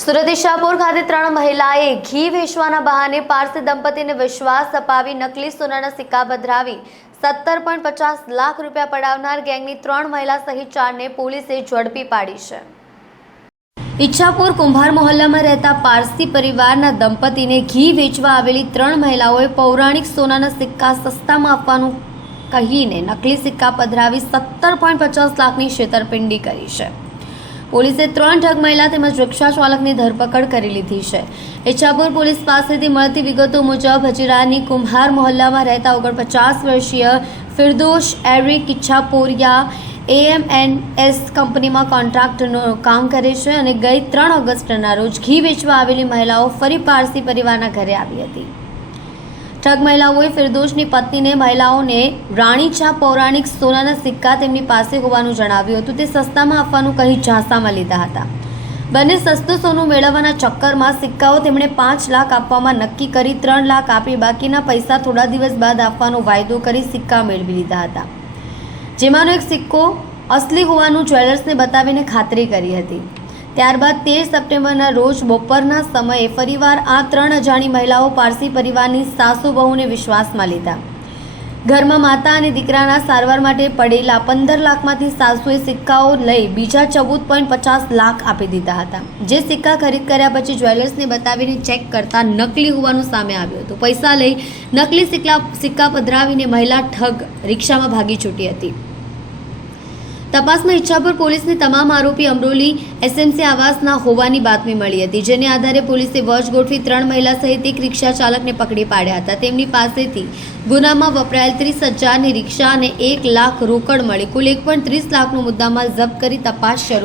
સુરત ઈશાપુર ખાતે ત્રણ મહિલાએ ઘી વેચવાના બહાને પારસી દંપતીને વિશ્વાસ અપાવી નકલી સોનાના સિક્કા પધરાવી સત્તર પોઈન્ટ પચાસ લાખ રૂપિયા પડાવનાર ગેંગની ત્રણ મહિલા સહિત ચારને પોલીસે ઝડપી પાડી છે. ઈચ્છાપુર કુંભાર મોહલ્લામાં રહેતા પારસી પરિવારના દંપતીને ઘી વેચવા આવેલી ત્રણ મહિલાઓએ પૌરાણિક સોનાના સિક્કા સસ્તામાં આપવાનું કહીને નકલી સિક્કા પધરાવી સત્તર પોઈન્ટ પચાસ લાખની છેતરપિંડી કરી છે. પોલીસે ત્રણ ઠગ મહિલા તેમજ રિક્ષા ચાલકની ધરપકડ કરી લીધી છે. ઈચ્છાપુર પોલીસ પાસેથી મળતી વિગતો મુજબ હજીરાની કુંભાર મોહલ્લામાં રહેતા ઓગણપચાસ વર્ષીય ફિરદોશ એરિક એન એએમએનએસ કંપનીમાં કોન્ટ્રાક્ટનું કામ કરે છે અને ગઈ ત્રણ ઓગસ્ટના રોજ ઘી વેચવા આવેલી મહિલાઓ ફરી પારસી પરિવારના ઘરે આવી હતી. ઠગ મહિલાઓએ ફિરદોશની પત્નીને, મહિલાઓને રાણીચા પૌરાણિક સોનાના સિક્કા તેમની પાસે હોવાનું જણાવ્યું હતું. તે સસ્તામાં આપવાનું કહી ઝાંસામાં લીધા હતા. બંને સસ્તું સોનું મેળવવાના ચક્કરમાં સિક્કાઓ તેમણે પાંચ લાખ આપવામાં નક્કી કરી, ત્રણ લાખ આપી, બાકીના પૈસા થોડા દિવસ બાદ આપવાનો વાયદો કરી સિક્કા મેળવી લીધા હતા. જેમાંનો એક સિક્કો અસલી હોવાનું જ્વેલર્સને બતાવીને ખાતરી કરી હતી. ત્યારબાદ તેર સપ્ટેમ્બરના રોજ બપોરના સમયે ફરીવાર આ ત્રણ અજાણી મહિલાઓ પારસી પરિવારની સાસુ બહુને વિશ્વાસમાં લીધા. ઘરમાં માતા અને દીકરાના સારવાર માટે પડેલા પંદર લાખમાંથી સાસુએ સિક્કાઓ લઈ બીજા ચૌદ પોઈન્ટ પચાસ લાખ આપી દીધા હતા. જે સિક્કા ખરીદ કર્યા પછી જ્વેલર્સને બતાવીને ચેક કરતા નકલી હોવાનું સામે આવ્યું હતું. પૈસા લઈ નકલી સિક્કા સિક્કા પધરાવીને મહિલા ઠગ રિક્ષામાં ભાગી છૂટી હતી. તપાસમાં ઈચ્છાપુર પોલીસને તમામ આરોપી અમરોલી એસએમસી આવાસના હોવાની બાતમી મળી હતી, જેને આધારે પોલીસે વોચ ગોઠવી ત્રણ મહિલા સહિત એક રિક્ષા ચાલકને પકડી પાડ્યા હતા. તેમની પાસેથી ગુનામાં વપરાયેલ ત્રીસ હજારની રિક્ષા અને એક લાખ રોકડ મળી. કુલ એક પોઈન્ટ ત્રીસ લાખનો મુદ્દામાલ જપ્ત કરી તપાસ શરૂ